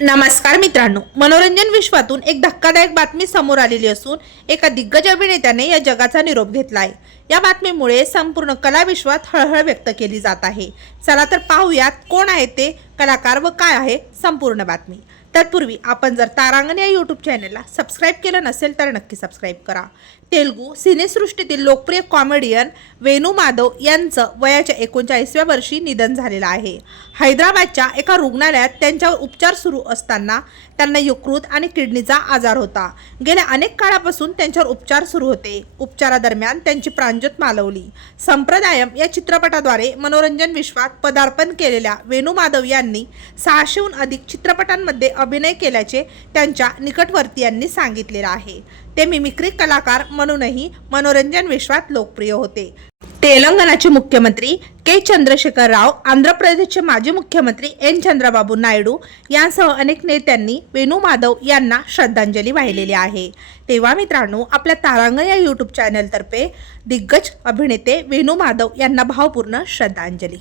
नमस्कार मित्रांनो मनोरंजन विश्वातून एक धक्कादायक बातमी समोर आलेली असून एका दिग्गज अभिनेत्याने या जगाचा निरोप घेतला आहे या बातमीमुळे संपूर्ण कला विश्वात हळहळ व्यक्त केली जात आहे. चला तर पाहूयात कोण आहे ते कलाकार व काय आहे संपूर्ण बातमी. तत्पूर्वी आपण जर तारांगण या यूट्यूब चॅनलला सबस्क्राईब केलं नसेल तर नक्की सबस्क्राईब करा. तेलुगू सिनेसृष्टीतील लोकप्रिय कॉमेडियन वेणू माधव यांचं वयाच्या एकोणचाळीसव्या वर्षी निधन झालेलं आहे. हैदराबादच्या एका रुग्णालयात त्यांच्यावर उपचार सुरू असताना त्यांना यकृत आणि किडनीचा आजार होता. गेल्या अनेक काळापासून त्यांच्यावर उपचार सुरू होते. उपचारादरम्यान त्यांची प्राणज्योत मालवली. संप्रदायम या चित्रपटाद्वारे मनोरंजन विश्वात पदार्पण केलेल्या वेणू माधव यांनी सहाशेहून अधिक चित्रपटांमध्ये अभिनय केल्याचे त्यांच्या निकटवर्तीयांनी सांगितलेलं आहे. ते मिमिक्री कलाकार म्हणूनही मनोरंजन विश्वात लोकप्रिय होते. तेलंगणाचे मुख्यमंत्री के चंद्रशेखर राव आंध्र प्रदेशचे माजी मुख्यमंत्री एन चंद्रबाबू नायडू यांसह अनेक नेत्यांनी वेणू माधव यांना श्रद्धांजली वाहिलेली आहे. तेव्हा मित्रांनो आपल्या तारांगण या यूट्यूब चॅनलतर्फे दिग्गज अभिनेते वेणू माधव यांना भावपूर्ण श्रद्धांजली.